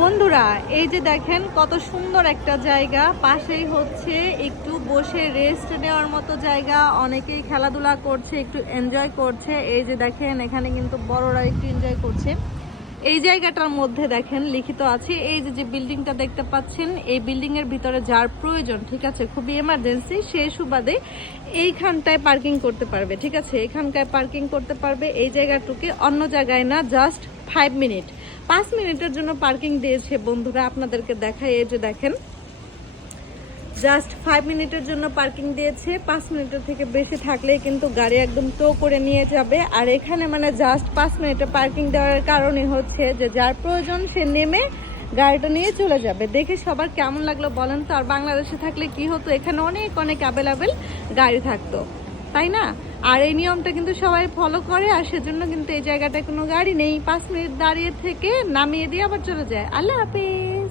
বন্ধুরা এই যে দেখেন কত সুন্দর একটা জায়গা, পাশেই হচ্ছে একটু বসে রেস্ট নেওয়ার মতো জায়গা, অনেকেই খেলাধুলা করছে, একটু এনজয় করছে। এই যে দেখেন এখানে কিন্তু বড়রা একটু এনজয় করছে। এই জায়গাটার মধ্যে দেখেন লিখিত আছে, এই যে যে বিল্ডিংটা দেখতে পাচ্ছেন, এই বিল্ডিং এর ভিতরে যার প্রয়োজন, ঠিক আছে, খুবই এমার্জেন্সি, সেই সুবাদে এইখানটায় পার্কিং করতে পারবে, ঠিক আছে, এখানটায় পার্কিং করতে পারবে। এই জায়গাটুকে অন্য জায়গায় না, জাস্ট 5 মিনিট, 5 মিনিটের জন্য পার্কিং দিয়েছে বন্ধুরা। আপনাদেরকে দেখাই, এই যে দেখেন জাস্ট 5 মিনিটের জন্য পার্কিং দিয়েছে। 5 মিনিটের থেকে বেশি থাকলেই কিন্তু গাড়ি একদম টো করে নিয়ে যাবে। আর এখানে মানে জাস্ট 5 মিনিটে পার্কিং দেওয়ার কারণে হচ্ছে যে যার প্রয়োজন সে নেমে গাড়িটা নিয়ে চলে যাবে। দেখে সবার কেমন লাগলো বলেন তো? আর বাংলাদেশে থাকলে কি হতো, এখানে অনেক অনেক অ্যাভেলেবেল গাড়ি থাকতো, তাই না? আর এই নিয়মটা কিন্তু সবাই ফলো করে, আর সেজন্য কিন্তু এই জায়গাটায় কোনো গাড়ি নেই। 5 মিনিট দাঁড়িয়ে থেকে নামিয়ে দিয়ে আবার চলে যায়। আল্লাহ হাফেজ।